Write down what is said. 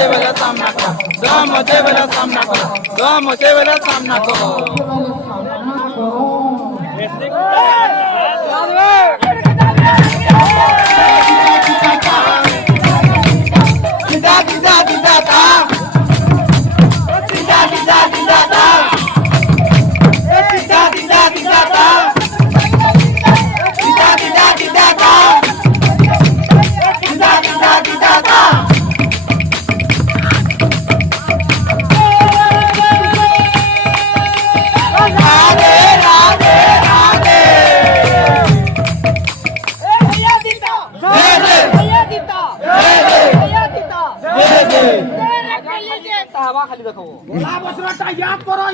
देवेला सामना करो, राम देवेला सामना करो, राम देवेला सामना करो। हवा खाली देखो याद करो